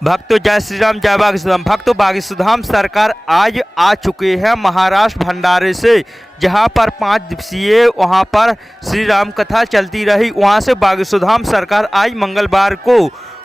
भक्तों जय श्री राम, जय बागेश्वरधाम। भक्तों बागेश्वरधाम सरकार आज आ चुके हैं महाराष्ट्र भंडारे से, जहां पर 5 दिवसीय वहां पर श्री राम कथा चलती रही। वहां से बागेश्वरधाम सरकार आज मंगलवार को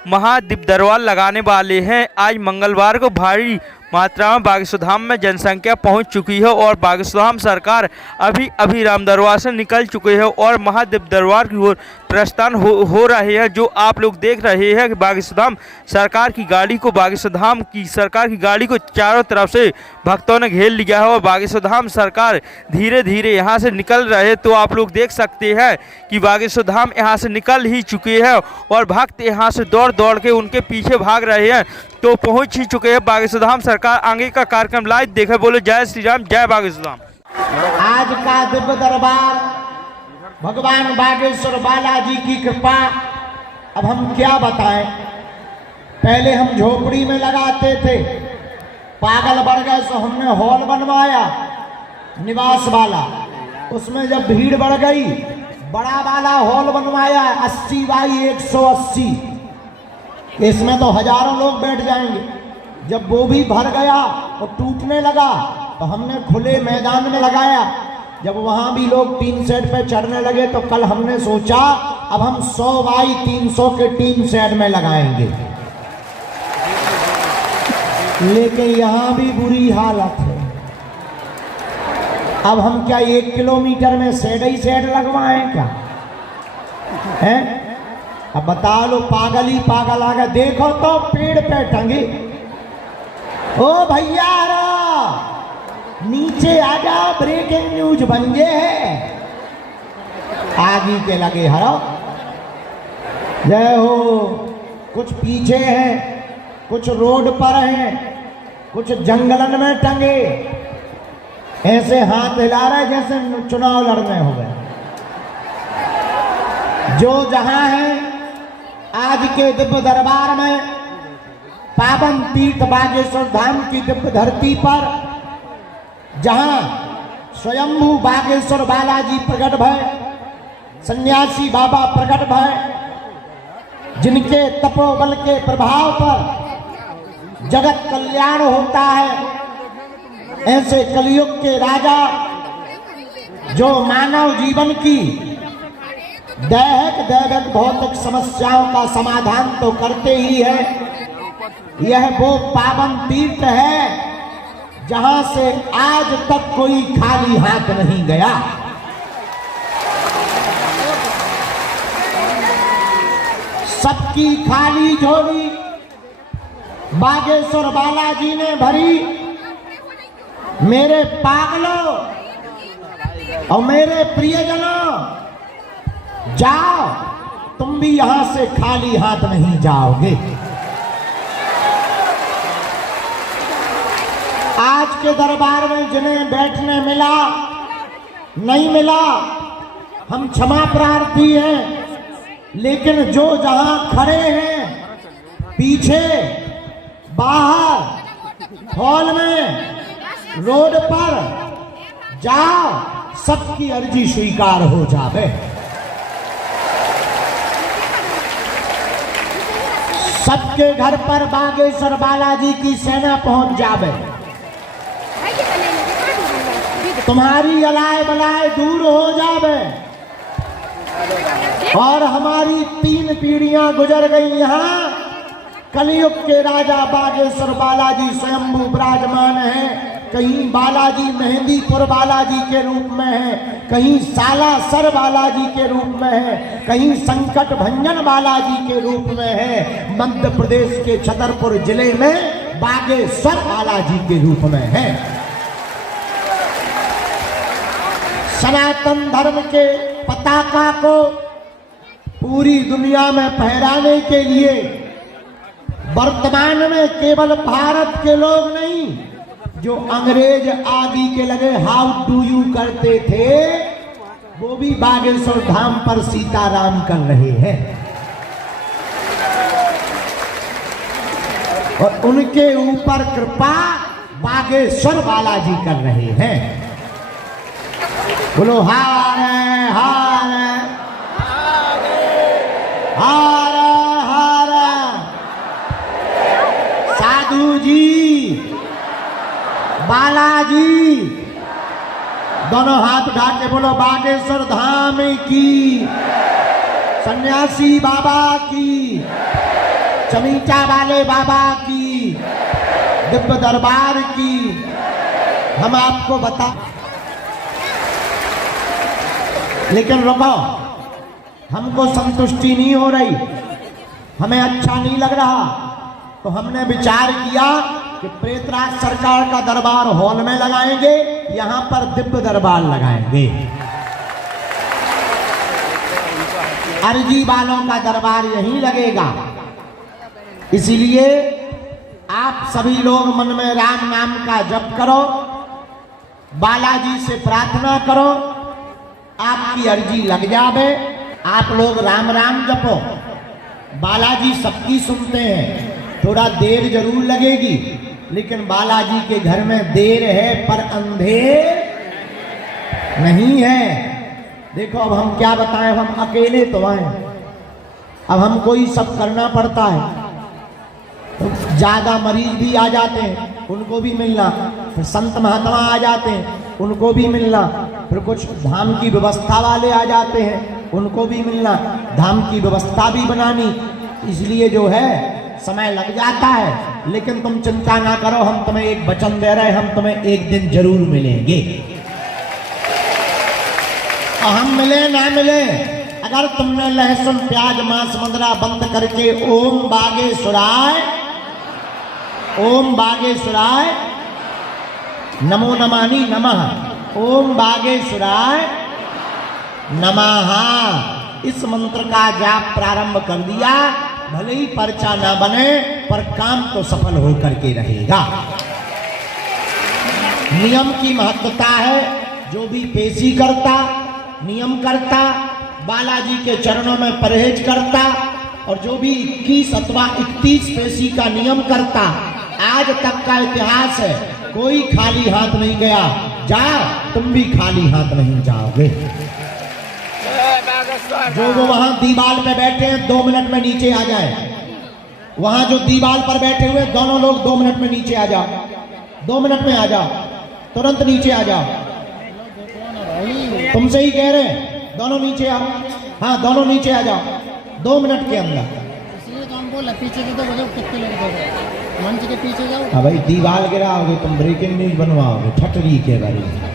महादीप दरबार लगाने वाले हैं। आज मंगलवार को भारी मात्रा में बागेश्वरधाम में जनसंख्या पहुंच चुकी है और बागेश्वरधाम सरकार अभी राम दरबार से निकल चुके हैं और महादीप दरबार की ओर प्रस्थान हो रहे हैं। जो आप लोग देख रहे हैं कि बागेश्वरधाम सरकार की गाड़ी को बागेश्वरधाम की सरकार की गाड़ी को चारों तरफ से भक्तों ने घेर लिया है और बागेश्वरधाम सरकार धीरे धीरे यहां से निकल रहे हैं। तो आप लोग देख सकते हैं कि बागेश्वरधाम यहां से निकल ही चुके हैं और भक्त यहां से दौड़ दौड़ के उनके पीछे भाग रहे हैं। तो पहुंच ही चुके हैं बागेश्वरधाम सरकार। आगे का कार्यक्रम लाइव देखे। बोलो जय श्री राम, जय बागेश्वरधाम। आज का दिव्य दरबार भगवान बागेश्वर बालाजी की कृपा। अब हम क्या बताएं, पहले हम झोपड़ी में लगाते थे, पागल बढ़ गए तो हमने हॉल बनवाया निवास वाला। उसमें जब भीड़ बढ़ गई बड़ा वाला हॉल बनवाया 80 बाई 180। इसमें तो हजारों लोग बैठ जाएंगे। जब वो भी भर गया और टूटने लगा तो हमने खुले मैदान में लगाया। जब वहां भी लोग टीन शेड पे चढ़ने लगे तो कल हमने सोचा अब हम 100 बाई 300 के टीन शेड में लगाएंगे। लेकिन यहां भी बुरी हालत है। अब हम क्या 1 किलोमीटर में शेड ही शेड लगवाएं क्या है? अब बता लो, पागल ही पागल आ गए। देखो तो पेड़ पे टंगे। ओ भैया नीचे आ जाओ, ब्रेकिंग न्यूज बन गए है। आगे के लगे हरो जय हो। कुछ पीछे हैं, कुछ रोड पर हैं, कुछ जंगलन में टंगे। ऐसे हाथ हिला रहे जैसे चुनाव लड़ने हो गए। जो जहां है आज के दिव्य दरबार में पावन तीर्थ बागेश्वर धाम की दिव्य धरती पर, जहां स्वयंभू बागेश्वर बालाजी प्रकट भय, सन्यासी बाबा प्रकट भय, जिनके तपोबल के प्रभाव पर जगत कल्याण होता है। ऐसे कलयुग के राजा जो मानव जीवन की दैहिक दैविक भौतिक समस्याओं का समाधान तो करते ही है। यह वो पावन तीर्थ है जहां से आज तक कोई खाली हाथ नहीं गया। सबकी खाली झोली बागेश्वर बालाजी ने भरी। मेरे पागलों और मेरे प्रियजनों, जाओ, तुम भी यहां से खाली हाथ नहीं जाओगे। आज के दरबार में जिन्हें बैठने मिला नहीं मिला, हम क्षमा प्रार्थी हैं। लेकिन जो जहां खड़े हैं, पीछे, बाहर, हॉल में, रोड पर, जाओ, सबकी अर्जी स्वीकार हो जावे। सबके घर पर बागेश्वर बालाजी की सेना पहुंच जावे। तुम्हारी अलाय बलाय दूर हो जावे। और हमारी 3 पीढ़ियां गुजर गई यहाँ। कलयुग के राजा बागेश्वर बालाजी स्वयंभू विराजमान हैं। कहीं बालाजी मेहंदीपुर बालाजी के रूप में है, कहीं सालासर बालाजी के रूप में है, कहीं संकट भंजन बालाजी के रूप में है। मध्य प्रदेश के छतरपुर जिले में बागेश्वर बालाजी के रूप में है। सनातन धर्म के पताका को पूरी दुनिया में फहराने के लिए वर्तमान में केवल भारत के लोग नहीं, जो अंग्रेज आदि के लगे हाउ डू यू करते थे, वो भी बागेश्वर धाम पर सीताराम कर रहे हैं। और उनके ऊपर कृपा बागेश्वर बालाजी कर रहे हैं। बोलो हार हार हार हार। साधु जी, बालाजी, दोनों हाथ उठा के बोलो बागेश्वर धाम की, सन्यासी बाबा की, चमीचा वाले बाबा की, दिव्य दरबार की। हम आपको बता, लेकिन रुको, हमको संतुष्टि नहीं हो रही, हमें अच्छा नहीं लग रहा, तो हमने विचार किया कि प्रेतराज सरकार का दरबार हॉल में लगाएंगे, यहां पर दिव्य दरबार लगाएंगे। अर्जी वालों का दरबार यहीं लगेगा। इसीलिए आप सभी लोग मन में राम नाम का जप करो, बालाजी से प्रार्थना करो, आपकी अर्जी लग जावे। आप लोग राम राम जपो, बालाजी सबकी सुनते हैं। थोड़ा देर जरूर लगेगी, लेकिन बालाजी के घर में देर है पर अंधेर नहीं है। देखो अब हम क्या बताएं, हम अकेले तो हैं, अब हमको ही सब करना पड़ता है। तो ज्यादा मरीज भी आ जाते हैं, उनको भी मिलना, फिर संत महात्मा आ जाते हैं, उनको भी मिलना, फिर कुछ धाम की व्यवस्था वाले आ जाते हैं, उनको भी मिलना, धाम की व्यवस्था भी बनानी। इसलिए जो है समय लग जाता है, लेकिन तुम चिंता ना करो, हम तुम्हें एक वचन दे रहे हैं, हम तुम्हें एक दिन जरूर मिलेंगे। और हम मिले ना मिले, अगर तुमने लहसुन प्याज मांस मदिरा बंद करके ओम बागेश्वराय, ओम बागेश्वराय नमो नमानि नमः, ओम बागेश्वराय नमः, इस मंत्र का जाप प्रारंभ कर दिया, भले ही पर्चा ना बने पर काम तो सफल होकर के रहेगा। नियम की महत्वता है, जो भी पेशी करता, नियम करता, बालाजी के चरणों में परहेज करता, और जो भी 21 अथवा 31 पेशी का नियम करता, आज तक का इतिहास है, कोई खाली हाथ नहीं गया। जाओ, तुम भी खाली हाथ नहीं जाओगे। जो वो वहां दीवाल पे बैठे हैं 2 मिनट में नीचे आ जाए। वहां जो दीवाल पर बैठे हुए दोनों लोग 2 मिनट में नीचे आ जाओ, 2 मिनट में आ जाओ, तुरंत नीचे आ जाओ। तुमसे ही कह रहे हैं, दोनों नीचे आओ। हाँ, दोनों नीचे आ जाओ 2 मिनट के अंदर। इसलिए तो हम बोला पीछे से तो बोलो कितने लोग दोगे, मंच के पीछे जाओ। हाँ भाई, दीवाल गिराओगे तुम, ब्रेकिंग न्यूज बनवाओगे ठटरी के बारे में।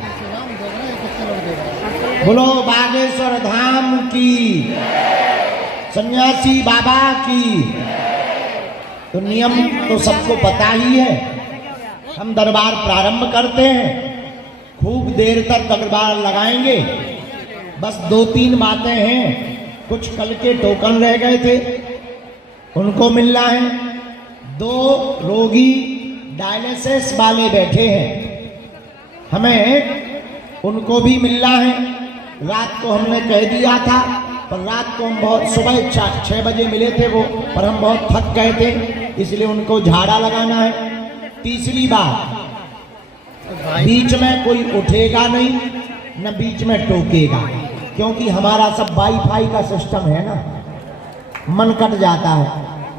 बोलो बागेश्वर धाम की, सन्यासी बाबा की। तो नियम तो सबको पता ही है। हम दरबार प्रारंभ करते हैं, खूब देर तक दरबार लगाएंगे। बस 2-3 बातें हैं। कुछ कल के टोकन रह गए थे, उनको मिलना है। 2 रोगी डायलिसिस वाले बैठे हैं, हमें उनको भी मिलना है। रात को हमने कह दिया था, पर रात को हम बहुत सुबह 6 बजे मिले थे वो, पर हम बहुत थक गए थे, इसलिए उनको झाड़ा लगाना है। तीसरी बात, बीच में कोई उठेगा नहीं, न बीच में टोकेगा, क्योंकि हमारा सब वाईफाई का सिस्टम है ना। मन कट जाता है,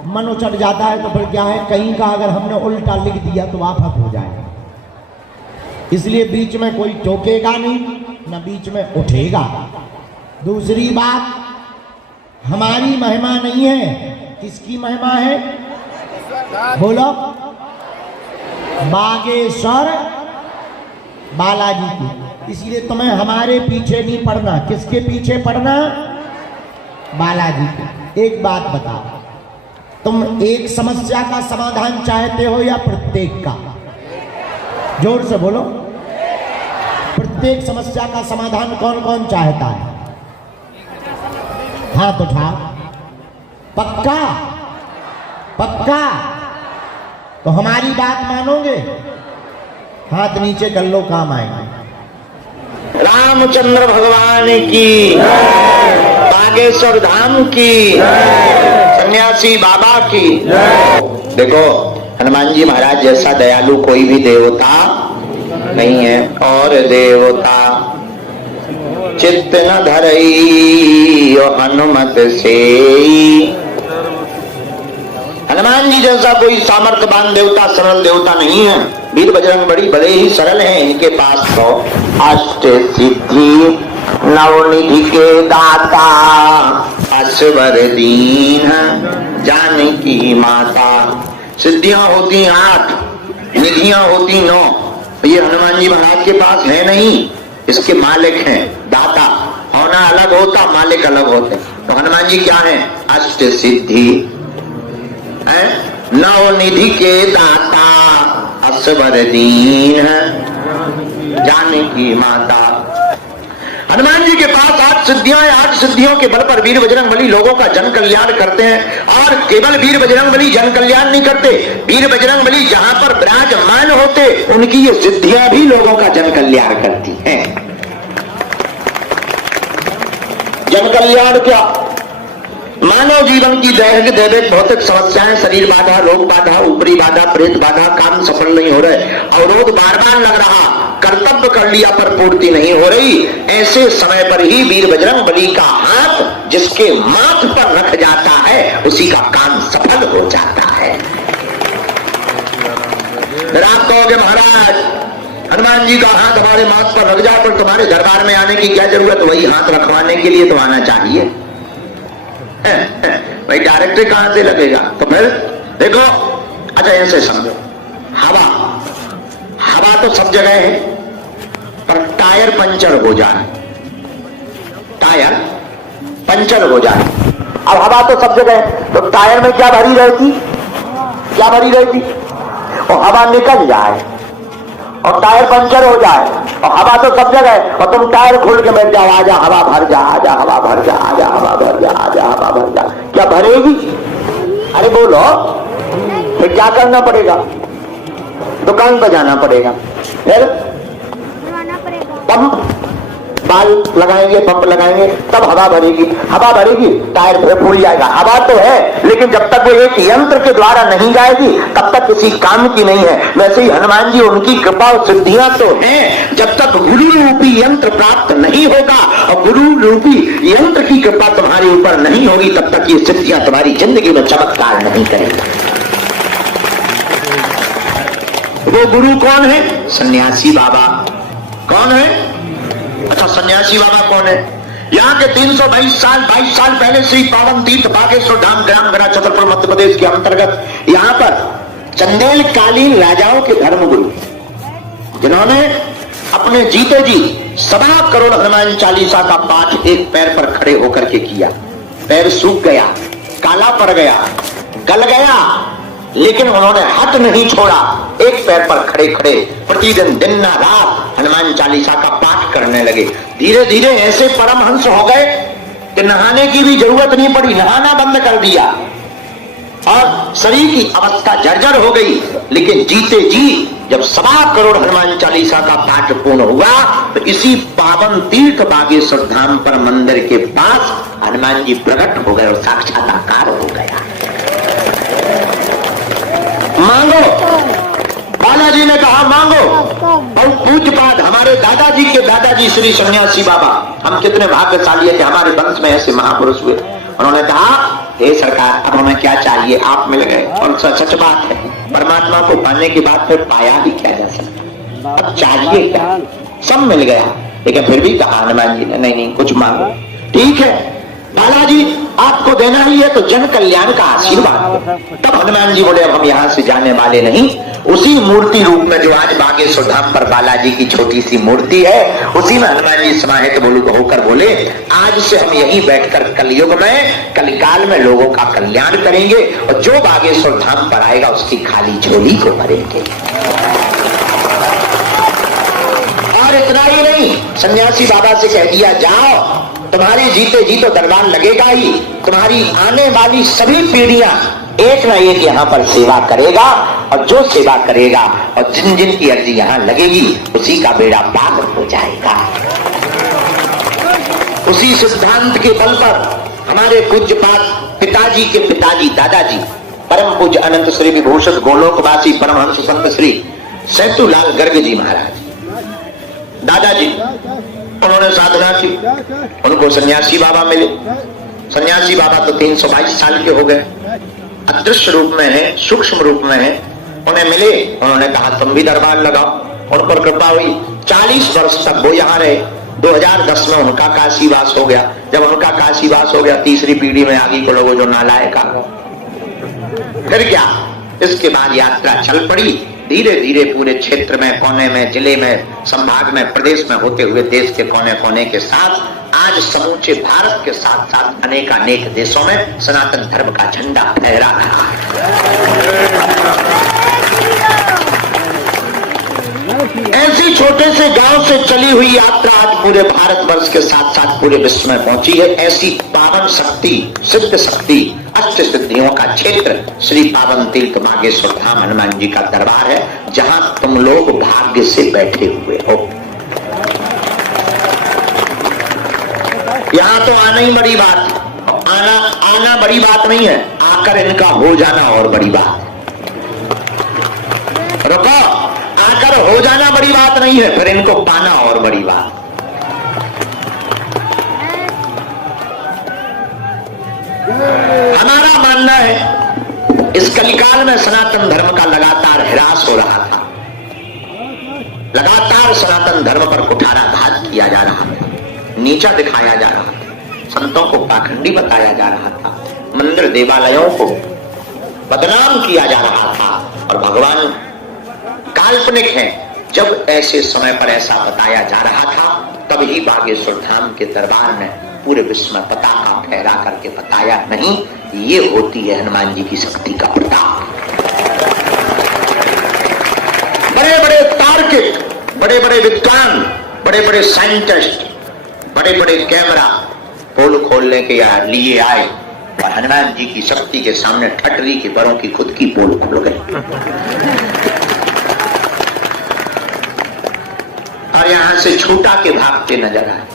मन उचट जाता है, तो फिर क्या है, कहीं का अगर हमने उल्टा लिख दिया तो आफत हो जाएगा। इसलिए बीच में कोई टोकेगा नहीं, न बीच में उठेगा। दूसरी बात, हमारी महिमा नहीं है, किसकी महिमा है? बोलो, बागेश्वर बालाजी की। इसलिए तुम्हें हमारे पीछे नहीं पड़ना। किसके पीछे पड़ना? बालाजी के। एक बात बताओ, तुम एक समस्या का समाधान चाहते हो या प्रत्येक का? जोर से बोलो। प्रत्येक समस्या का समाधान कौन कौन चाहता है? हाथ उठाओ। पक्का? पक्का? तो हमारी बात मानोगे? हाथ नीचे कर लो, काम आएंगे। रामचंद्र भगवान की, बागेश्वर धाम की, सन्यासी बाबा की। देखो, हनुमान जी महाराज जैसा दयालु कोई भी देवता नहीं है। और देवता चित्त न धरई हनुमत से, है ना। हनुमान जी जैसा कोई सामर्थ्यवान देवता, सरल देवता नहीं है। वीर बजरंगबली बड़े ही सरल हैं। इनके पास तो अष्ट सिद्धि नवनिधि के दाता, असवर दीन जानकी माता। सिद्धियां होती 8, निधियां होती 9। ये हनुमान जी महाराज के पास है नहीं, इसके मालिक हैं, दाता। होना अलग होता, मालिक अलग होते। तो हनुमान जी क्या है? अष्ट सिद्धि, नवनिधि के दाता, असवर दीन जानकी माता। हनुमान जी के पास 8 सिद्धियां हैं। 8 सिद्धियों के बल पर वीर बजरंगबली लोगों का जन कल्याण करते हैं। और केवल वीर बजरंगबली जन कल्याण नहीं करते, वीर बजरंगबली जहां पर विराजमान होते उनकी ये सिद्धियां भी लोगों का जन कल्याण करती हैं। जन कल्याण क्या? मानव जीवन की दैहिक दैविक भौतिक समस्याएं, शरीर बाधा, रोग बाधा, ऊपरी बाधा, प्रेत बाधा, काम सफल नहीं हो रहे, अवरोध बार बार लग रहा, कर्तव्य कर लिया पर पूर्ति नहीं हो रही, ऐसे समय पर ही वीर बजरंगबली का हाथ जिसके माथ पर रख जाता है उसी का काम सफल हो जाता है। आप कहोगे महाराज हनुमान जी का हाथ हमारे माथ पर रख जाए पर तुम्हारे दरबार में आने की क्या जरूरत? वही हाथ रखवाने के लिए तो आना चाहिए। भाई डायरेक्टली कहां से लगेगा? तो फिर देखो, अच्छा ऐसे समझो, हवा तो सब जगह है, पर टायर पंचर हो जाए, टायर पंचर हो जाए। अब हवा तो सब जगह है, तो टायर में क्या भरी रहती? क्या भरी रहती? और हवा निकल जाए और टायर पंचर हो जाए, और हवा तो सब जगह है, और तुम टायर खोल के बैठ जाओ, आजा हवा भर जा, आजा हवा भर जा, आजा हवा भर जा, आजा हवा भर जा, क्या भरेगी? अरे बोलो, फिर क्या करना पड़ेगा? दुकान पर जाना पड़ेगा, फिर पंप बाल लगाएंगे, पंप लगाएंगे, तब हवा भरेगी। हवा भरेगी, टायर फिर फूल जाएगा। हवा तो है, लेकिन जब तक वो एक यंत्र के द्वारा नहीं जाएगी तब तक किसी काम की नहीं है। वैसे ही हनुमान जी, उनकी कृपा और सिद्धियां तो हैं, जब तक गुरु रूपी यंत्र प्राप्त नहीं होगा और गुरु रूपी यंत्र की कृपा तुम्हारे ऊपर नहीं होगी तब तक ये सिद्धियां तुम्हारी जिंदगी में चमत्कार नहीं करेगी। वो गुरु कौन है? सन्यासी बाबा। कौन है? अच्छा, सन्यासी बाबा कौन है? यहाँ के 322 साल पहले श्री पावन तीर्थ बागेश्वर धाम ग्राम गरा छतरपुर मध्य प्रदेश के अंतर्गत यहाँ पर चंदेल कालीन राजाओं के धर्मगुरु, जिन्होंने अपने जीते जी 1.25 करोड़ हनुमान चालीसा का पाठ एक पैर पर खड़े होकर के किया। पैर सूख गया, काला पड़ गया, गल गया, लेकिन उन्होंने हट नहीं छोड़ा। एक पैर पर खड़े खड़े प्रतिदिन दिन रात हनुमान चालीसा का पाठ करने लगे। धीरे धीरे ऐसे परमहंस हो गए कि नहाने की भी जरूरत नहीं पड़ी, नहाना बंद कर दिया और शरीर की अवस्था जर्जर हो गई। लेकिन जीते जी जब 1.25 करोड़ हनुमान चालीसा का पाठ पूर्ण हुआ तो इसी पावन तीर्थ बागेश्वर धाम पर मंदिर के पास हनुमान जी प्रकट हो गए और साक्षात्कार हो गया। मांगो, बालाजी ने कहा मांगो। बहुत पूज्यपाद हमारे दादाजी के दादाजी श्री सन्यासी बाबा, हम कितने भाग्यशाली है कि हमारे वंश में ऐसे महापुरुष हुए। उन्होंने कहा, हे सरकार, अब हमें क्या चाहिए? आप मिल गए। और सच बात है, परमात्मा को पाने के बाद फिर पाया भी क्या जा सकता? अब चाहिए क्या? सब मिल गया। लेकिन फिर भी कहा हनुमान जी ने, नहीं कुछ मांगो। ठीक है बालाजी, आपको देना ही है तो जन कल्याण का आशीर्वाद। तब हनुमान जी बोले, अब हम यहाँ से जाने वाले नहीं। उसी मूर्ति रूप में जो आज बागेश्वर धाम पर बालाजी की छोटी सी मूर्ति है, उसी में हनुमान जी समाहित होकर बोले, आज से हम यहीं बैठकर कलयुग में, कलिकाल में लोगों का कल्याण करेंगे और जो बागेश्वर धाम पर आएगा उसकी खाली झोली को भरेंगे। और इतना ही नहीं, सन्यासी बाबा से कह दिया, जाओ, तुम्हारे जीते जी तो दरबार लगेगा ही, तुम्हारी आने वाली सभी पीढ़ियां एक ना एक यहाँ पर सेवा करेगा और जो सेवा करेगा और जिन जिन की अर्जी यहाँ लगेगी उसी का बेड़ा पार हो जाएगा। उसी सिद्धांत के बल पर हमारे पूज्यपाद पिताजी के पिताजी दादाजी परम पूज्य अनंत श्री विभूषित गोलोकवासी परमहंस संत श्री सेतुलाल गर्ग जी महाराज, दादाजी, उन्होंने साधना की, उनको सन्यासी बाबा मिले। सन्यासी बाबा तो 322 साल के हो गए। अदृश्य रूप में है, सूक्ष्म रूप में है, उन्हें मिले। उन्होंने कहा तुम भी दरबार लगाओ। उन पर कृपा हुई। 40 वर्ष तक वो यहाँ रहे। 2010 में उनका काशीवास हो गया। जब उनका काशीवास हो गया, तीसरी पीढ़ी में आगे को लोगों जो नालायक आ गए। फिर क्या, इसके बाद यात्रा चल पड़ी। धीरे धीरे पूरे क्षेत्र में, कोने में, जिले में, संभाग में, प्रदेश में होते हुए देश के कोने कोने के साथ आज समूचे भारत के साथ साथ अनेक देशों में सनातन धर्म का झंडा फहरा रहा है। ऐसी छोटे से गांव से चली हुई यात्रा आज पूरे भारतवर्ष के साथ साथ पूरे विश्व में पहुंची है। ऐसी पावन शक्ति, सिद्ध शक्ति, अष्ट सिद्धियों का क्षेत्र श्री पावन तीर्थ बागेश्वर धाम हनुमान जी का दरबार है, जहां तुम लोग भाग्य से बैठे हुए हो। यहां तो आना ही बड़ी बात। आना बड़ी बात नहीं है, आकर इनका हो जाना और बड़ी बात। रुको, आकर हो जाना बड़ी बात नहीं है, फिर इनको पाना और बड़ी बात। हमारा मानना है इस कलिकाल में सनातन धर्म का लगातार ह्रास हो रहा था। लगातार सनातन धर्म पर कुठाराघात किया जा रहा था, नीचा दिखाया जा रहा था, संतों को पाखंडी बताया जा रहा था, मंदिर देवालयों को बदनाम किया जा रहा था और भगवान काल्पनिक है। जब ऐसे समय पर ऐसा बताया जा रहा था, तब ही बागेश्वर धाम के दरबार में पूरे विश्व में पताका फहरा करके बताया, नहीं ये होती है हनुमान जी की शक्ति का प्रताप। बड़े बड़े तार्किक, बड़े बड़े विद्वान, बड़े बड़े साइंटिस्ट, बड़े बड़े कैमरा पोल खोलने के लिए आए और हनुमान जी की शक्ति के सामने ठटरी के बरों की खुद की पोल खुल गई और यहां से छूटा के भागते नजर आए।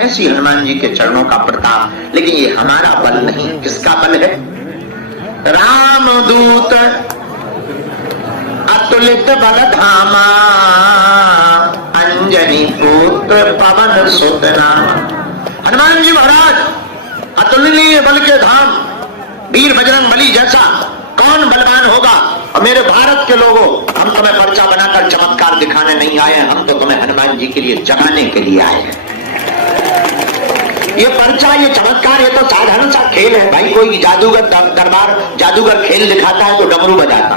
ऐसी हनुमान जी के चरणों का प्रताप। लेकिन ये हमारा बल नहीं, किसका बल है? रामदूत अतुलित बल धामा, अंजनी पुत्र पवन सुत नामा। हनुमान जी महाराज अतुलनीय बल के धाम, वीर बजरंग बली जैसा कौन बलवान होगा। और मेरे भारत के लोगों, हम तुम्हें पर्चा बनाकर चमत्कार दिखाने नहीं आए हैं, हम तो तुम्हें हनुमान जी के लिए जगाने के लिए आए हैं। ये पर्चा, ये चमत्कार, ये तो साधारण सा खेल है भाई। कोई जादूगर दरबार जादूगर खेल दिखाता है तो डमरू बजाता,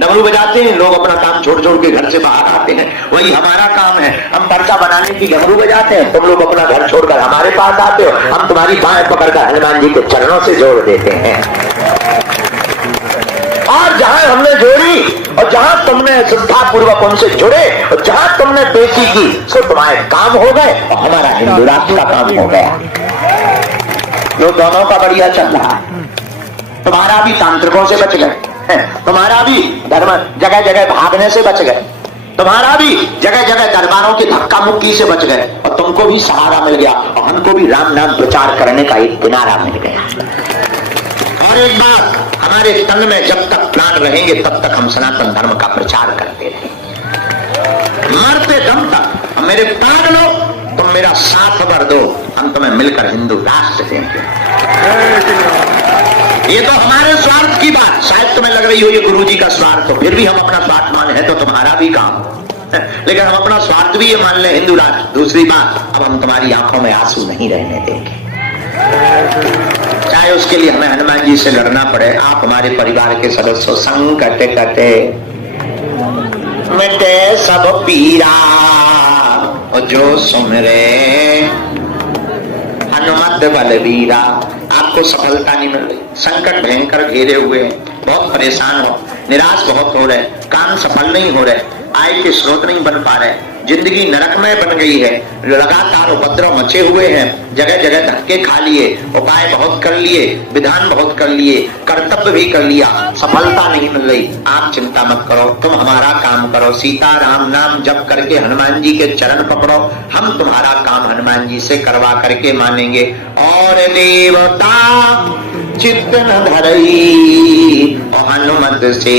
डमरू बजाते हैं लोग, अपना काम छोड़ छोड़ के घर से बाहर आते हैं। वही हमारा काम है, हम पर्चा बनाने की डमरू बजाते हैं, तुम लोग अपना घर छोड़कर हमारे पास आते हो, हम तुम्हारी बाहें पकड़कर हनुमान जी के चरणों से जोड़ देते हैं। और जहां हमने जोड़ी और जहां तुमने श्रद्धा पूर्वक उनसे जुड़े और जहां तुमने पेशी की, सो तुम्हारे काम हो गए और हमारा हिंदू राष्ट्र का काम हो गया। लोग दोनों का बढ़िया चल रहा है। तुम्हारा भी तांत्रिकों से बच गए, तुम्हारा भी धर्म जगह जगह भागने से बच गए, तुम्हारा भी जगह जगह दरबारों की धक्का मुक्की से बच गए और तुमको भी सहारा मिल गया और हमको भी राम नाम प्रचार करने का एक किनारा मिल गया। और एक बात, हमारे तन में जब तक प्राण रहेंगे तब तक हम सनातन धर्म का प्रचार करते रहेंगे, मरते दम तक। मेरे प्राण लो, तुम मेरा साथ भर दो, हम तुम्हें मिलकर हिंदू राष्ट्र देंगे। ये तो हमारे स्वार्थ की बात, शायद तुम्हें लग रही हो ये गुरुजी का स्वार्थ, तो फिर भी हम अपना स्वार्थ मान है तो तुम्हारा भी काम, लेकिन हम अपना स्वार्थ भी ये मान ले हिंदू राष्ट्र। दूसरी बात, अब हम तुम्हारी आंखों में आंसू नहीं रहने देंगे, चाहे उसके लिए हमें हनुमान जी से लड़ना पड़े। आप हमारे परिवार के सदस्यों, संकट कटे मिटे सब पीरा, और जो सुमरे हनुमत बलवीरा। आपको सफलता नहीं मिल रही, संकट भयंकर घेरे हुए हैं, बहुत परेशान हो, निराश बहुत हो रहे, काम सफल नहीं हो रहे, आय के स्रोत नहीं बन पा रहे, जिंदगी नरकमय बन गई है, लगातार उपद्रव मचे हुए हैं, जगह जगह धक्के खा लिए, उपाय बहुत कर लिए, विधान बहुत कर लिए, कर्तव्य भी कर लिया, सफलता नहीं मिल रही। आप चिंता मत करो, तुम हमारा काम करो, सीता राम नाम जप करके हनुमान जी के चरण पकड़ो, हम तुम्हारा काम हनुमान जी से करवा करके मानेंगे। और देवता चित्त न धरई हनुमत से।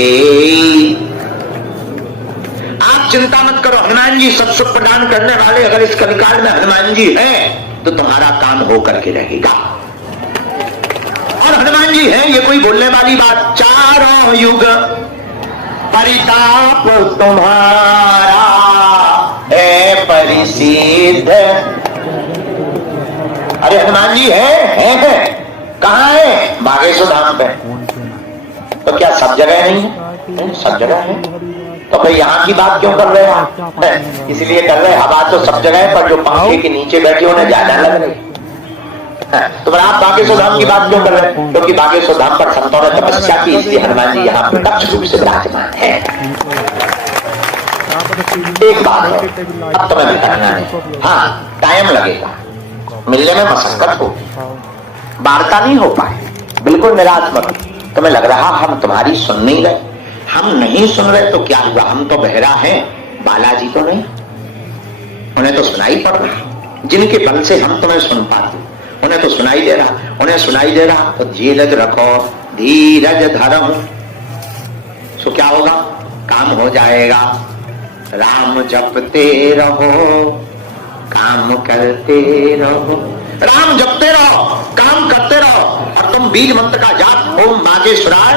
आप चिंता मत करो, हनुमान जी सब सुख प्रदान करने वाले अगर इस कलिकाल में हनुमान जी है तो तुम्हारा काम हो करके रहेगा। और हनुमान हनुमान जी हैं, ये कोई बोलने वाली बात? चारों युग परिताप तुम्हारा है परिसिद्ध। अरे हनुमान जी है। कहाँ है? बागेश्वर धाम पे। तो क्या सब जगह नहीं है? सब जगह है। तो फिर यहाँ की बात क्यों कर रहे हैं? इसलिए कर रहे हैं, हवा तो सब जगह है, पर जो पंखे के नीचे बैठे उन्हें ज्यादा लग रही। तो फिर आप बागेश्वर धाम की बात क्यों कर रहे हैं? क्योंकि बागेश्वर धाम पर संतों ने तपस्या की, इसलिए हनुमान जी यहाँ प्रत्यक्ष रूप से विराजमान है। एक बात है, अब तुम्हें भी करना है। हाँ, टाइम लगेगा, मिलने में मशक्कत होगी, वार्ता नहीं हो पाए, बिल्कुल निराश मत। तुम्हें लग रहा हम तुम्हारी सुन नहीं रहे, हम नहीं सुन रहे, तो क्या हुआ? हम तो बहरा हैं, बालाजी तो नहीं, उन्हें तो सुनाई पड़ रहा। जिनके बल से हम तुम्हें सुन पाते, उन्हें तो सुनाई दे रहा, उन्हें सुनाई दे रहा। तो धीरज रखो, धीरज धरो, सो क्या होगा? काम हो जाएगा। राम जपते रहो, काम करते रहो। राम जपते रहो, काम करते रहो, और तुम बीज मंत्र का जाप, ओम बागेश्वराय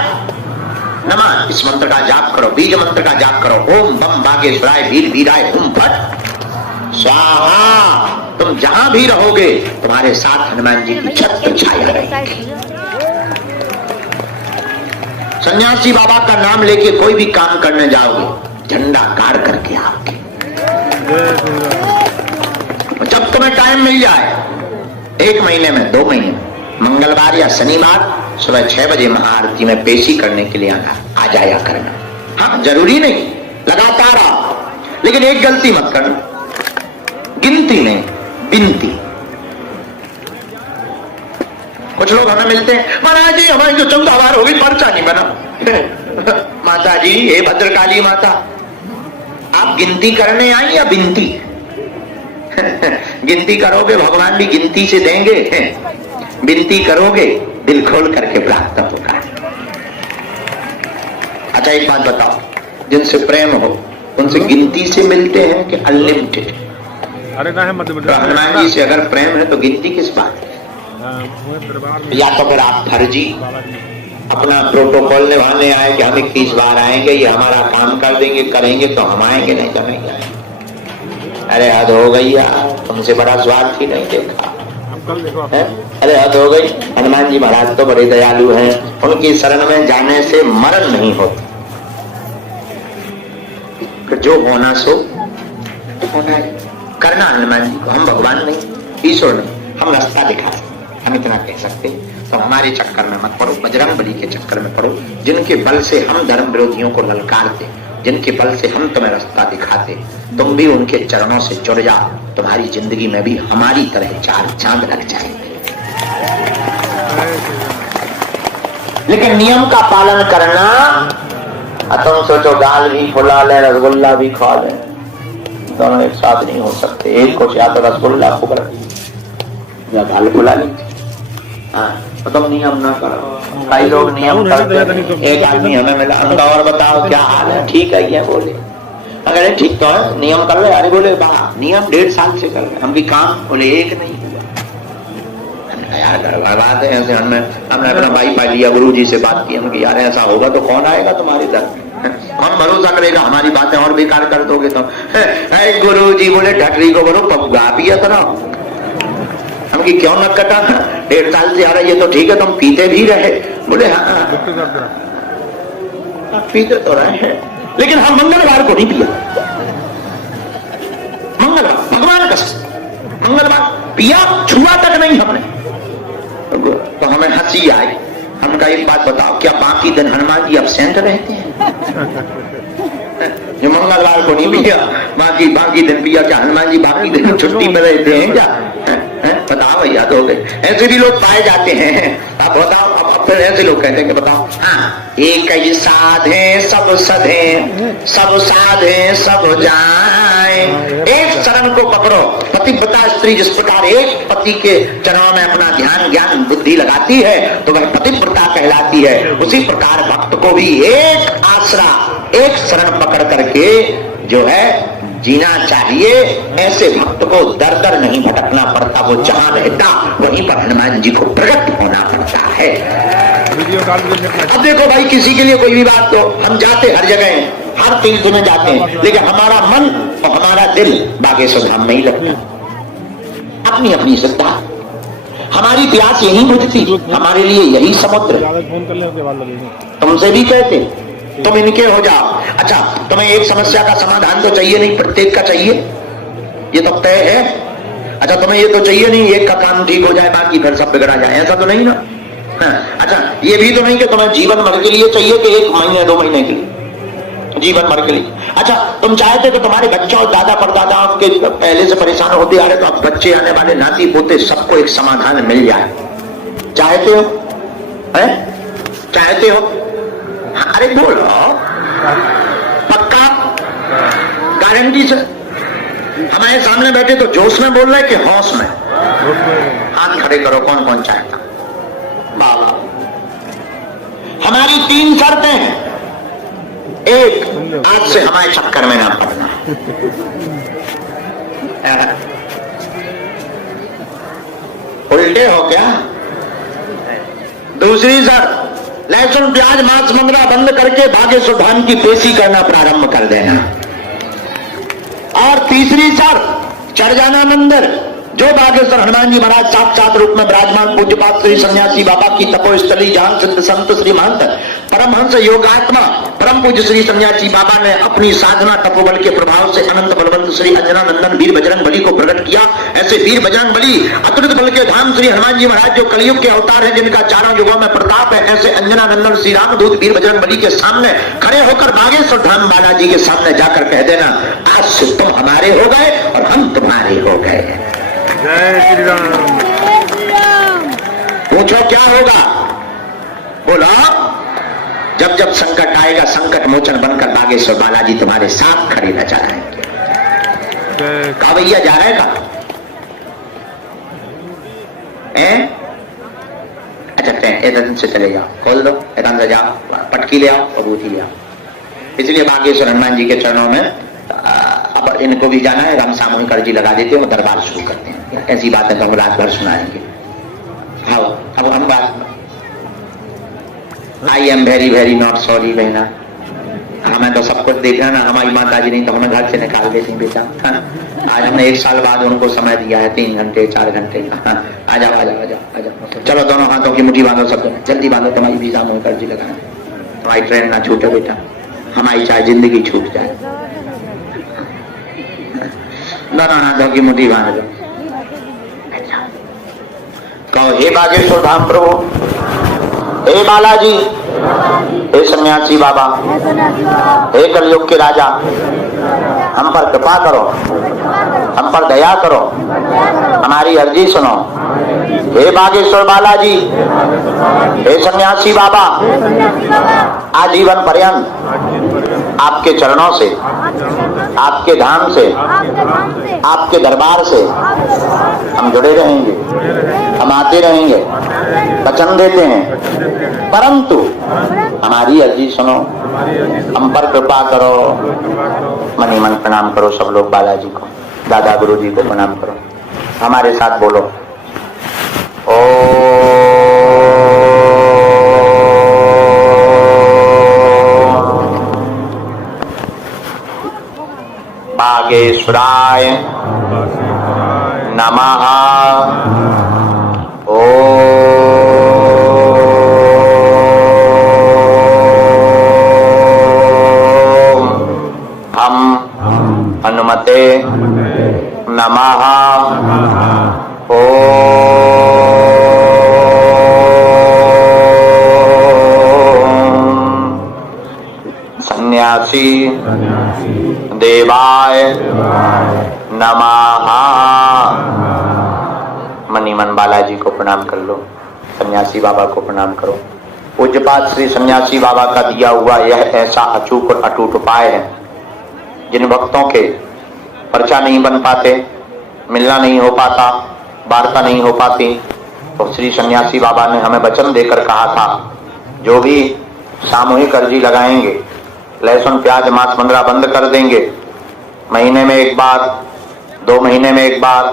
नमः, इस मंत्र का जाप करो, बीज मंत्र का जाप करो। ओम बम बागेश्वराय वीर वीराय हुम फट स्वाहा। तुम जहां भी रहोगे, तुम्हारे साथ हनुमान जी की छत्र छाया रहेगी। सन्यासी बाबा का नाम लेके कोई भी काम करने जाओगे, झंडा गाड़ करके आओगे। जब तुम्हें टाइम मिल जाए, 1 महीने में, 2 महीने में, मंगलवार या शनिवार सुबह 6 बजे महाआरती में पेशी करने के लिए आ जाया करना। हाँ, जरूरी नहीं लगातार आओ, लेकिन एक गलती मत करना, गिनती नहीं, बिनती। कुछ लोग हमें मिलते हैं, महाराज जी हमारी जो 14 बार होगी, पर्चा नहीं बना। माता जी, हे भद्रकाली माता, आप गिनती करने आई या बिनती? गिनती करोगे, भगवान भी गिनती से देंगे। बिनती करोगे, दिल खोल करके प्राप्त होगा। अच्छा, एक बात बताओ, जिनसे प्रेम हो उनसे गिनती से मिलते हैं कि अनलिमिटेड? अरे ना है मध्य प्रदेश। हनुमान जी से अगर प्रेम है तो गिनती किस बात की? या तो फिर आप फर्जी अपना प्रोटोकॉल निभाने आए कि हम 21 बार आएंगे, ये हमारा काम कर देंगे, करेंगे तो हम आएंगे, नहीं तो नहीं आएंगे। अरे हद हो गई यार, तुमसे बड़ा स्वार्थी नहीं देखा है? अरे हद हो गई। हनुमान जी महाराज तो बड़े दयालु हैं, उनकी शरण में जाने से मरण नहीं होता। जो होना सो होना है, करना हनुमान जी को। हम भगवान नहीं, ईश्वर नहीं, हम रास्ता दिखा सकते, हम इतना कह सकते। तो हमारे चक्कर में मत पड़ो, बजरंग बली के चक्कर में पड़ो, जिनके बल से हम धर्म विरोधियों को ललकारते, जिनके बल से हम तुम्हें रास्ता दिखाते। तुम भी उनके चरणों से जुड़ जाओ, तुम्हारी जिंदगी में भी हमारी तरह 4 चांद लग जाएंगे। लेकिन नियम का पालन करना। तुम सोचो दाल भी फुला ले, रसगुल्ला भी खा ले, दोनों एक साथ नहीं हो सकते। एक को या तो रसगुल्ला पकड़ या दाल फुला लीजिए। हाँ, तो तुम नियम ना करो। कई लोग नियम करते हैं। एक आदमी हमें मिला, हमका और बताओ क्या हाल है? ठीक है, ये बोले। अगर ठीक तो है, नियम कर रहे। अरे बोले वाह, नियम 1.5 साल से कर रहे, हम भी काम बोले एक नहीं हुआ। यार बात है ऐसे, हमने अपना भाई पा लिया, गुरु जी से बात की, हम यार ऐसा होगा तो कौन आएगा तुम्हारे दर? कौन भरोसा करेगा? हमारी बातें और बेकार कर दोगे तो। गुरु जी बोले ढटरी को बोलो पगुआ पिया करो। हम की क्यों न कटा? 1.5 साल से आ रहा, ये तो ठीक है, तुम पीते भी रहे। बोले हाँ पीते तो रहे हैं, लेकिन हम मंगलवार को नहीं पिया। मंगलवार भगवान कसम, मंगलवार पिया, छुआ तक नहीं हमने। तो हमें हंसी आई। हमका एक बात बताओ, क्या बाकी दिन हनुमान जी एब्सेंट रहते हैं? जो मंगलवार को नहीं पिया, बाकी दिन पिया, क्या हनुमान जी बाकी दिन छुट्टी में रहते हैं क्या? बताओ भैया, तो हो गए। ऐसे भी लोग पाए जाते हैं। अब बताओ, अब फिर ऐसे लोग कहते हैं कि बताओ, हाँ एक ही साधे सब सधे, सब साधे सब जाए। एक शरण को पकड़ो। पतिव्रता स्त्री जिस प्रकार एक पति के चरणों में अपना ध्यान ज्ञान बुद्धि लगाती है, तो वह पतिव्रता कहलाती है। उसी प्रकार भक्त को भी एक आसरा, एक शरण पकड़ करके जो है जीना चाहिए। ऐसे भक्त को दर दर नहीं भटकना पड़ता, वो जहां रहता वहीं पर हनुमान जी को प्रकट होना पड़ता है। अब देखो भाई, किसी के लिए कोई भी बात, तो हम जाते हर जगह हैं, हर तीर्थ में जाते हैं, लेकिन हमारा मन और हमारा दिल बागेश्वर धाम में ही लगता। अपनी अपनी श्रद्धा, हमारी प्यास यही बुझती, हमारे लिए यही समुद्र। तुमसे भी कहते तुम इनके हो जाओ। अच्छा, तुम्हें एक समस्या का समाधान तो चाहिए नहीं, प्रत्येक का चाहिए, ये तो तय है। अच्छा, तुम्हें ये तो चाहिए नहीं एक का काम ठीक हो जाए बाकी फिर सब बिगड़ा जाए, ऐसा तो नहीं ना। हाँ, अच्छा, ये भी तो नहीं कि तुम्हें जीवन भर के लिए चाहिए कि 1 महीने 2 महीने के लिए, जीवन भर के लिए। अच्छा, तुम चाहते तो तुम्हारे बच्चों और दादा परदादाओं के पहले से परेशान होते आ रहे, तो अब बच्चे आने वाले नाती पोते सबको एक समाधान मिल जाए, चाहते हो? है? चाहते हो? अरे बोलो, पक्का, गारंटी से? हमारे सामने बैठे तो जोश में बोल रहे कि होश में? हाथ खड़े करो, कौन कौन चाहता? बाबा, हमारी 3 शर्तें हैं। एक, आज से हमारे चक्कर में ना पड़ना। उल्टे हो क्या? दूसरी शर्त, लहसुन प्याज मांस मंगरा बंद करके बागेश्वर धाम की पेशी करना प्रारंभ कर देना। और तीसरी शर्त, चढ़ जाना मंदिर। जो बागेश्वर हनुमान जी महाराज साक्षात रूप में विराजमान पूज्यपाद श्री सन्यासी बाबा की तपोस्थली, जहां सिद्ध संत श्री महंत परमहंस योगात्मा परम पूज्य श्री सन्यासी बाबा ने अपनी साधना तपोबल के प्रभाव से अनंत बलवंत श्री अंजना नंदन वीर बजरंग बली को प्रकट किया। ऐसे वीर बजरंग बली अतुलित बल के धाम श्री हनुमान जी महाराज जो कलयुग के अवतार है, जिनका चारों युगों में प्रताप है, ऐसे अंजना नंदन श्री रामदूत वीर बजरंग बली के सामने खड़े होकर बागेश्वर धाम बालाजी के सामने जाकर कह देना, आज से तुम हमारे हो गए और हम तुम्हारे हो गए। जय श्री राम। पूछो क्या होगा? बोला, जब जब संकट आएगा संकट मोचन बनकर बागेश्वर बालाजी तुम्हारे साथ खड़े नजर आएंगे। कहा भैया जा रहे का? अच्छा, इधर से चले जाओ, खोल दो, इधर से जाओ, पटकी ले आओ, बबूती ले आओ। इसलिए बागेश्वर हनुमान जी के चरणों में अब इनको भी जाना है, हम सामूहिक अर्जी लगा देते हैं, दरबार शुरू करते हैं। ऐसी बातें तो हम रात भर सुनाएंगे। हाँ, अब हम बात, I am very very not sorry बहना, हमें तो सब कुछ देखना ना, हमारी माता जी नहीं तो हमें घर से निकाल देती बेटा। हाँ? आज हमने 1 साल बाद उनको समय दिया है, 3 घंटे 4 घंटे का। हाँ? आ जाओ आ जाओ आ जाओ आ जाओ, चलो दोनों हाथों की मुट्ठी बांधो, सब जल्दी बांधो, तुम्हारी भी सामूहिक अर्जी लगाना, तुम्हारी ट्रेन ना छूटे बेटा, हमारी चाहे जिंदगी छूट जाए। दोनों हाथों की मुट्ठी बांध दो, कहो हे बागेश्वर धाम प्रभु, हे बालाजी, हे सन्यासी बाबा, हे कलयुग के राजा, हम पर कृपा करो, हम पर दया करो, हमारी अर्जी सुनो। हे बागेश्वर बालाजी, हे सन्यासी बाबा, आजीवन पर्यंत आपके चरणों से, आपके धाम से, आपके दरबार से हम जुड़े रहेंगे, हम आते रहेंगे, वचन देते हैं, परंतु हमारी अर्जी सुनो, हम पर कृपा करो। मनी मन प्रणाम करो सब लोग बालाजी को, दादा गुरु जी को प्रणाम करो, हमारे साथ बोलो, ओ बागेश्वराय नमः। ओ हनुमते नमः। ओ सन्यासी देवाय नमः। मनी मन बालाजी को प्रणाम कर लो, सन्यासी बाबा को प्रणाम करो। पूज्यपाद श्री सन्यासी बाबा का दिया हुआ यह ऐसा अचूक और अटूट उपाय है, जिन भक्तों के पर्चा नहीं बन पाते, मिलना नहीं हो पाता, वार्ता नहीं हो पाती, तो श्री सन्यासी बाबा ने हमें वचन देकर कहा था, जो भी सामूहिक अर्जी लगाएंगे, लहसुन प्याज मांस मंगरा बंद कर देंगे, महीने में एक बार, 2 महीने में एक बार,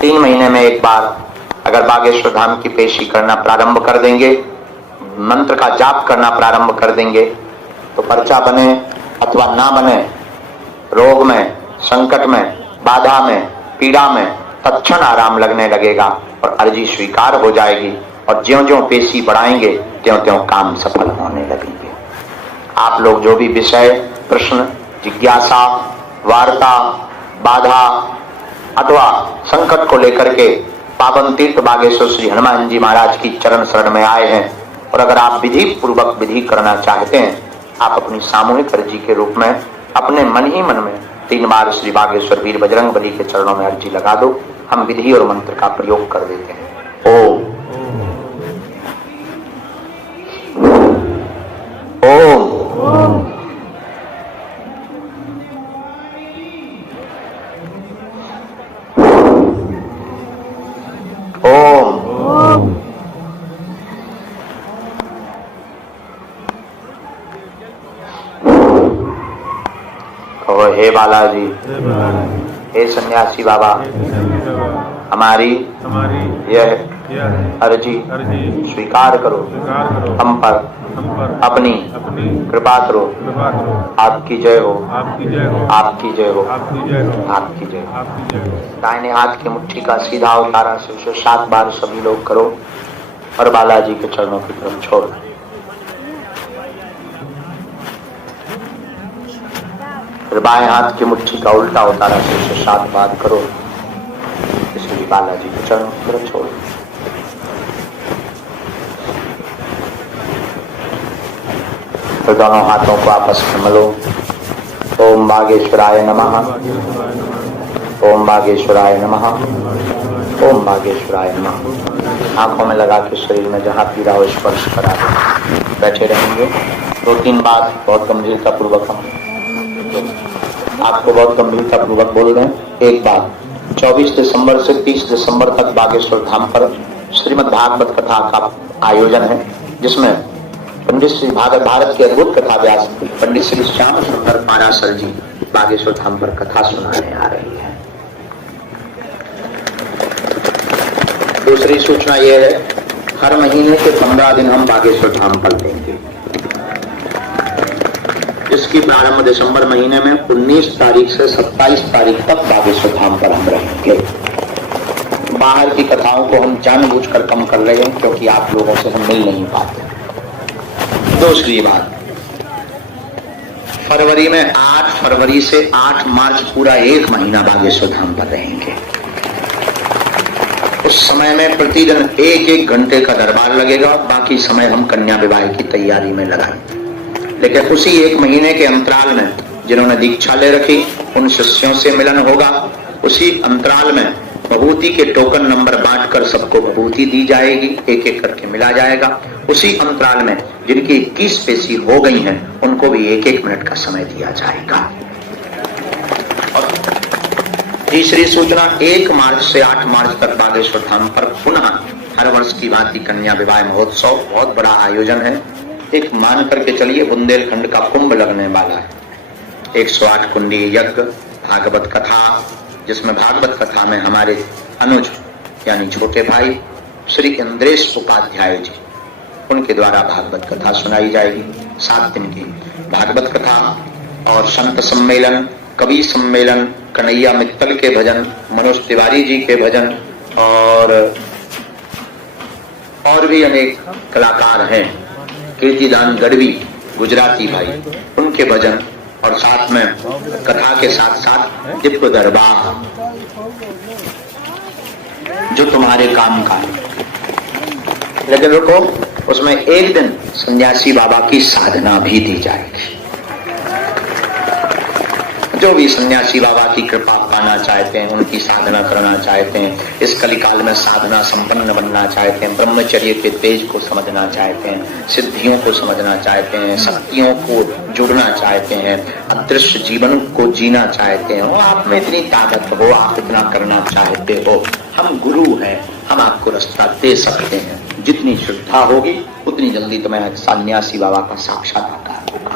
3 महीने में एक बार अगर बागेश्वर धाम की पेशी करना प्रारंभ कर देंगे, मंत्र का जाप करना प्रारंभ कर देंगे, तो पर्चा बने अथवा ना बने, रोग में, संकट में, बाधा में, पीड़ा में तत्क्षण आराम लगने लगेगा और अर्जी स्वीकार हो जाएगी। और ज्यों-ज्यों पेशी बढ़ाएंगे त्यों-त्यों काम सफल होने लगेंगे। आप लोग जो भी विषय, प्रश्न, जिज्ञासा, वार्ता, बाधा अथवा संकट को लेकर के पावन तीर्थ बागेश्वर श्री हनुमान जी महाराज की चरण शरण में आए हैं, और अगर आप विधि पूर्वक विधि करना चाहते हैं, आप अपनी सामूहिक अर्जी के रूप में अपने मन ही मन में 3 बार श्री बागेश्वर वीर बजरंग बली के चरणों में अर्जी लगा दो। हम विधि और मंत्र का प्रयोग कर देते हैं। ओम ओम ओम हे बालाजी, हे सन्यासी बाबा, हमारी यह अर्जी स्वीकार करो, हम पर अपनी कृपा करो। आपकी जय हो, आपकी जय हो, आपकी जय हो, आपकी जय हो। दाहिने हाथ की मुट्ठी का सीधा उतारा से 7 बार सभी लोग करो और बालाजी के चरणों की तरफ छोड़। फिर बाएं हाथ की मुट्ठी का उल्टा उतारा से 7 बार करो, इसलिए बालाजी के चरणों की तरफ छोड़। फिर दोनों हाथों को आपस में मलो। ओम बागेश्वराय नमः, ओम बागेश्वराय नमः, ओम बागेश्वराय नमः। आंखों में लगा के शरीर में जहां पीड़ा हो स्पर्श करा दो। बैठे रहेंगे 2-3 बार बहुत गंभीरता पूर्वक हम आपको बहुत गंभीरता पूर्वक बोल रहे हैं। एक बार 24 दिसंबर से 30 दिसंबर तक बागेश्वर धाम पर श्रीमद् भागवत कथा का आयोजन है, जिसमें पंडित श्री भारत के अद्भुत कथा व्यास पंडित श्री श्याम सुंदर पाराशर जी बागेश्वर धाम पर कथा सुनाने आ रही है। दूसरी सूचना यह है, हर महीने के 15 दिन हम बागेश्वर धाम पर देंगे। इसकी प्रारंभ दिसंबर महीने में 19 तारीख से 27 तारीख तक बागेश्वर धाम पर हम रहेंगे। बाहर की कथाओं को हम जानबूझकर कम कर रहे हैं, क्योंकि आप लोगों से हम मिल नहीं पाते। दूसरी बात, फरवरी में 8 फरवरी से 8 मार्च पूरा 1 महीना बागेश्वर धाम पर रहेंगे। उस समय में प्रतिदिन 1-1 घंटे का दरबार लगेगा, बाकी समय हम कन्या विवाह की तैयारी में लगाएंगे। लेकिन उसी 1 महीने के अंतराल में जिन्होंने दीक्षा ले रखी उन शिष्यों से मिलन होगा। उसी अंतराल में विभूति के टोकन नंबर बांटकर सबको विभूति दी जाएगी, एक-एक करके मिला जाएगा। उसी अंतराल में जिनकी 21 पेशी हो गई हैं उनको भी 1-1 मिनट का समय दिया जाएगा। और तीसरी सूचना, 1 मार्च से 8 मार्च तक बागेश्वर धाम पर पुनः हर वर्ष की भांति कन्या विवाह महोत्सव, बहुत बड़ा आयोजन है। एक मान करके चलिए, बुंदेलखंड का कुंभ लगने वाला है। 108 कुंडी यज्ञ, भागवत कथा, जिसमें भागवत कथा में हमारे अनुज यानी छोटे भाई श्री इंद्रेश उपाध्याय जी, उनके द्वारा भागवत कथा सुनाई जाएगी। 7 दिन की भागवत कथा और संत सम्मेलन, कवि सम्मेलन, कन्हैया मित्तल के भजन, मनोज तिवारी जी के भजन और भी अनेक कलाकार हैं, कीर्तिदान गढ़वी गुजराती भाई, उनके भजन, और साथ में कथा के साथ साथ दिव्य दरबार जो तुम्हारे काम का है। लेकिन रुको, उसमें एक दिन सन्यासी बाबा की साधना भी दी जाएगी। जो भी सन्यासी बाबा की कृपा पाना चाहते हैं, उनकी साधना करना चाहते हैं, इस कलिकाल में साधना संपन्न बनना चाहते हैं, ब्रह्मचर्य के तेज को समझना चाहते हैं, सिद्धियों को समझना चाहते हैं, शक्तियों को जुड़ना चाहते हैं, अदृश्य जीवन को जीना चाहते हैं, आप में इतनी ताकत हो, आप इतना करना चाहते हो, हम गुरु हैं, हम आपको रास्ता दे सकते हैं। जितनी श्रद्धा होगी उतनी जल्दी तुम्हें सन्यासी बाबा का साक्षात्कार होगा।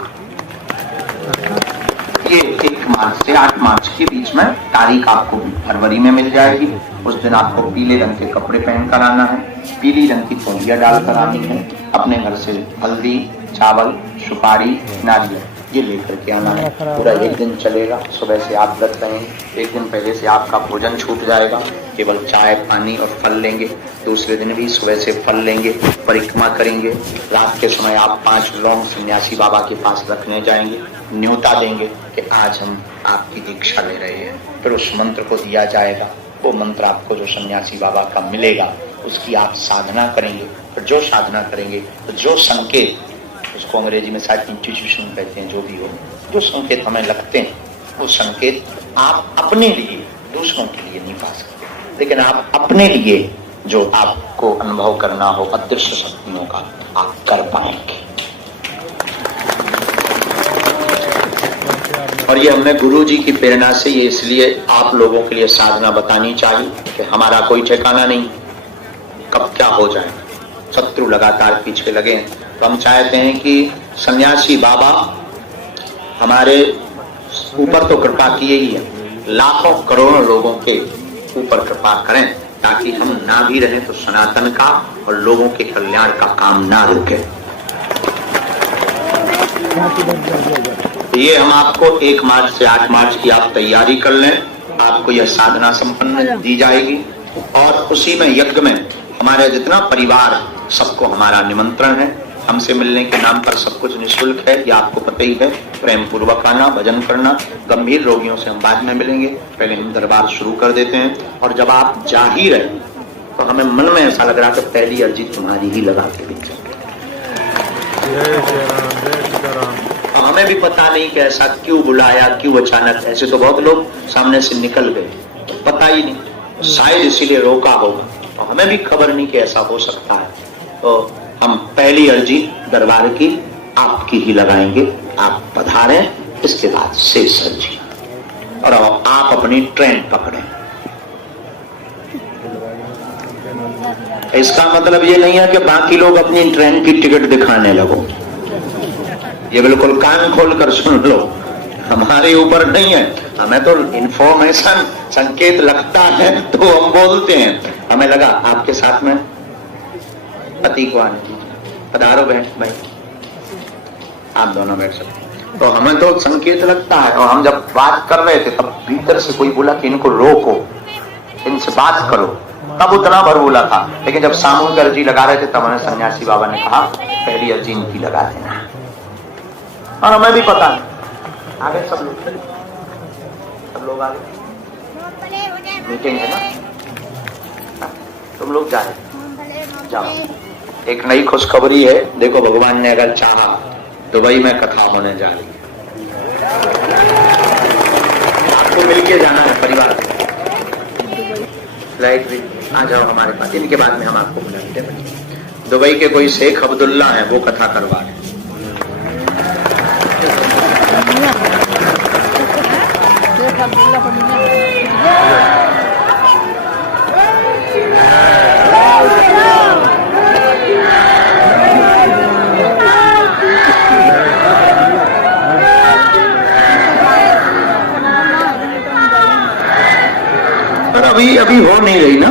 ये एक मार्च से 8 मार्च के बीच में तारीख आपको फरवरी में मिल जाएगी। उस दिन आपको पीले रंग के कपड़े पहन कर आना है, पीली रंग की तौलिया डालकर आनी है, अपने घर से हल्दी, चावल, सुपारी, नारियल ये लेकर के आना है। पूरा एक दिन चलेगा। सुबह से आप व्रत रहेंगे। एक दिन पहले से आपका भोजन छूट जाएगा, केवल चाय, पानी और फल लेंगे। दूसरे दिन भी सुबह से फल लेंगे, परिक्रमा करेंगे। रात के समय आप 5 लौंग सन्यासी बाबा के पास रखने जाएंगे, न्योता देंगे कि आज हम आपकी दीक्षा ले रहे हैं। फिर उस मंत्र को दिया जाएगा। वो मंत्र आपको जो सन्यासी बाबा का मिलेगा उसकी आप साधना करेंगे। फिर जो साधना करेंगे तो जो संकेत, उसको अंग्रेजी में शायद इंट्यूशन कहते हैं, जो भी हो, जो संकेत हमें लगते हैं वो संकेत आप अपने लिए, दूसरों के लिए नहीं पा सकते, लेकिन आप अपने लिए जो आपको अनुभव करना हो अदृश्य शक्तियों का, आप कर पाएंगे। और ये हमने गुरु जी की प्रेरणा से ये इसलिए आप लोगों के लिए साधना बतानी चाहिए कि हमारा कोई ठिकाना नहीं, कब क्या हो जाए। शत्रु लगातार पीछे लगे हैं, तो हम चाहते हैं कि सन्यासी बाबा हमारे ऊपर तो कृपा किए ही है, लाखों करोड़ों लोगों के ऊपर कृपा करें, ताकि हम ना भी रहें तो सनातन का और लोगों के कल्याण का काम ना रुके। ये हम आपको 1 मार्च से 8 मार्च की आप तैयारी कर लें। आपको यह साधना संपन्न दी जाएगी और उसी में यज्ञ में हमारे जितना परिवार, सबको हमारा निमंत्रण है। हमसे मिलने के नाम पर सब कुछ निःशुल्क है, ये आपको पता ही है। प्रेम पूर्वक आना, भजन करना। गंभीर रोगियों से हम बाद में मिलेंगे, पहले हम दरबार शुरू कर देते हैं। और जब आप जा ही रहे तो हमें मन में ऐसा लग रहा कि पहली अर्जी तुम्हारी ही लगा के भी हमें भी पता नहीं कि ऐसा क्यों बुलाया, क्यों अचानक। ऐसे तो बहुत लोग सामने से निकल गए, तो पता ही नहीं, शायद इसीलिए रोका होगा। तो हमें भी खबर नहीं कि ऐसा हो सकता है। तो हम पहली अर्जी दरबार की आपकी ही लगाएंगे। आप पधारें, इसके बाद शेष अर्जी, और आप अपनी ट्रेन पकड़ें। इसका मतलब ये नहीं है कि बाकी लोग अपनी ट्रेन की टिकट दिखाने लगो। ये बिल्कुल कान खोलकर सुन लो, हमारे ऊपर नहीं है। हमें तो इंफॉर्मेशन, संकेत लगता है तो हम बोलते हैं। हमें लगा आपके साथ में पति को आने दीजिए, पधारो बहन भाई, आप दोनों बैठ सकते। तो हमें तो संकेत लगता है। और हम जब बात कर रहे थे तब भीतर से कोई बोला कि इनको रोको, इनसे बात करो, तब उतना भर बोला था। लेकिन जब सामूहिक अर्जी लगा रहे थे तब हमें सन्यासी बाबा ने कहा पहली अर्जी इनकी लगा देना। और हमें भी पता है, आगे सब लोग आगे मीटिंग है ना, तुम लोग जाओ। एक नई खुशखबरी है, देखो भगवान ने अगर चाहा दुबई में कथा होने जा रही है। आपको मिलके जाना है परिवार, फ्लाइट भी आ जाओ हमारे पास। इनके बाद में हम आपको बुलाएंगे। दुबई के कोई शेख अब्दुल्ला है, वो कथा करवा रहे। पर अभी हो नहीं रही ना।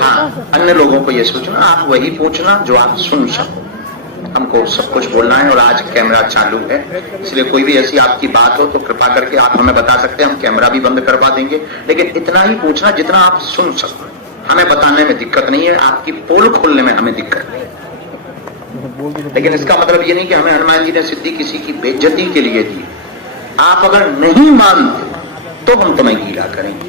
हाँ, अन्य लोगों को ये सोचना, आप वही पूछना जो आप सुन सको। हमको सब कुछ बोलना है और आज कैमरा चालू है, इसलिए कोई भी ऐसी आपकी बात हो तो कृपा करके आप हमें बता सकते हैं, हम कैमरा भी बंद करवा देंगे। लेकिन इतना ही पूछना जितना आप सुन सको। हमें बताने में दिक्कत नहीं है, आपकी पोल खोलने में हमें दिक्कत नहीं है। लेकिन इसका मतलब ये नहीं कि हमें हनुमान जी ने सिद्धि किसी की बेइज्जती के लिए दी। आप अगर नहीं मानते तो हम तुम्हें गीला करेंगे।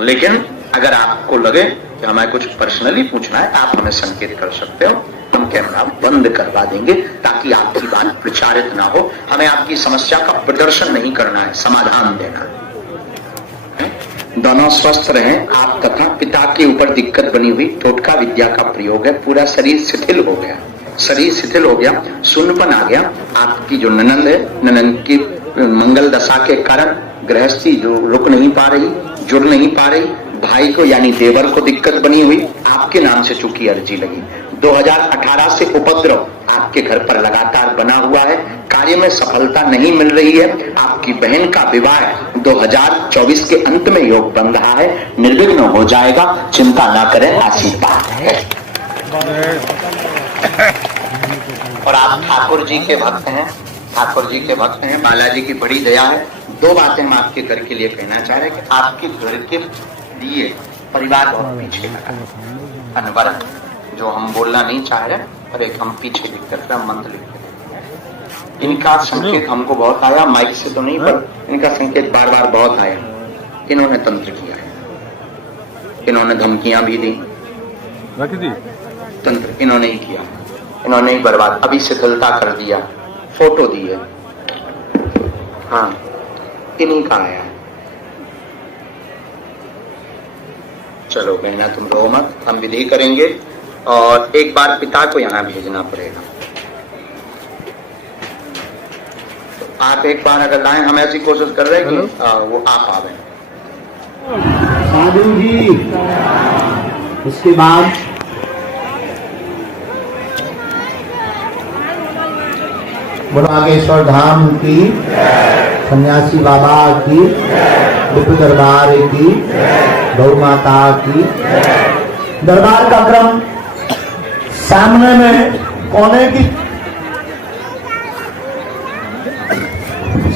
लेकिन अगर आपको लगे कि हमें कुछ पर्सनली पूछना है, आप हमें संकेत कर सकते हो, हम कैमरा बंद करवा देंगे ताकि आपकी बात प्रचारित ना हो। हमें आपकी समस्या का प्रदर्शन नहीं करना है, समाधान देना है। दोनों स्वस्थ रहें आप तथा पिता के ऊपर दिक्कत बनी हुई टोटका विद्या का प्रयोग है। पूरा शरीर शिथिल हो गया, शरीर शिथिल हो गया, सुन्नपन आ गया। आपकी जो ननंद है, ननंद की मंगल दशा के कारण गृहस्थी जो रुक नहीं पा रही, जुड़ नहीं पा रही। भाई को यानी देवर को दिक्कत बनी हुई, आपके नाम से चूंकि अर्जी लगी। 2018 से उपद्रव आपके घर पर लगातार बना हुआ है, कार्य में सफलता नहीं मिल रही है। आपकी बहन का विवाह 2024 के अंत में योग बन रहा है, निर्विघ्न हो जाएगा, चिंता ना करें, आशीर्वाद है। और आप ठाकुर जी के भक्त हैं, ठाकुर जी के भक्त हैं, बालाजी की बड़ी दया है। दो बातें हम आपके घर के लिए कहना चाह रहे हैं कि आपके घर के लिए परिवार बहुत पीछे लगा है। अनवरत जो हम बोलना नहीं चाह रहे, और एक हम पीछे लिख करके हम मंत्र लिखते। इनका संकेत हमको बहुत आया, माइक से तो नहीं, पर इनका संकेत बार बार बहुत आया। इन्होंने तंत्र किया है, इन्होंने धमकियां भी दी, तंत्र इन्होंने ही किया, इन्होंने ही बर्बाद, अभी शिथिलता कर दिया, फोटो दी है, हाँ इन्हीं का आया है। चलो बहना तुम रो मत, हम विधि करेंगे और एक बार पिता को यहाँ भेजना पड़ेगा। तो आप एक बार अगर लाएं, हम ऐसी कोशिश कर रहे हैं कि वो आप आवे। साधु जी, उसके बाद नागेश्वर धाम की, सन्यासी बाबा की, विप्र दरबार की, गौ माता की। दरबार का क्रम सामने में कोने की,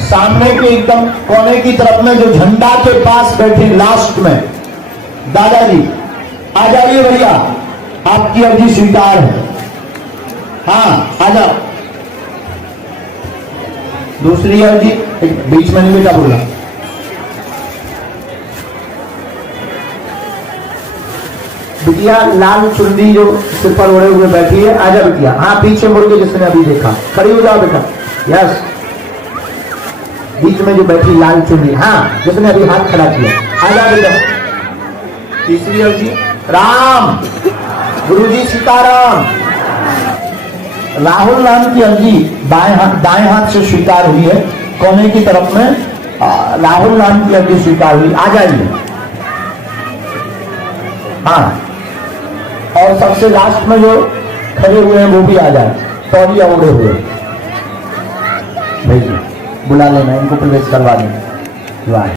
सामने के एकदम कोने की तरफ में जो झंडा के पास बैठे लास्ट में दादाजी, आ जाइए भैया, आपकी अर्जी स्वीकार है। हाँ आ जाओ। दूसरी अर्जी बीच में नहीं बेटा बोला, बिटिया लाल चुन्नी जो सिर पर ओढ़े हुए बैठी है, आजा बिटिया। हाँ पीछे मुड़ के जिसने अभी देखा, खड़ी हो जाओ बेटा। यस, बीच में जो बैठी लाल चुन्नी, हाँ जिसने अभी हाथ खड़ा किया, आजा बेटा। तीसरी अर्जी राम, गुरुजी सीताराम। राहुल नाम की अर्जी दाएं हाथ से स्वीकार हुई है, कोने की तरफ में राहुल नाम की अर्जी स्वीकार हुई, आ जाइए। हाँ, और सबसे लास्ट में जो खड़े हुए हैं वो भी आ जाए, तौलिया ओढ़े हुए। भैया बुला लेना, इनको प्रवेश करवा देना।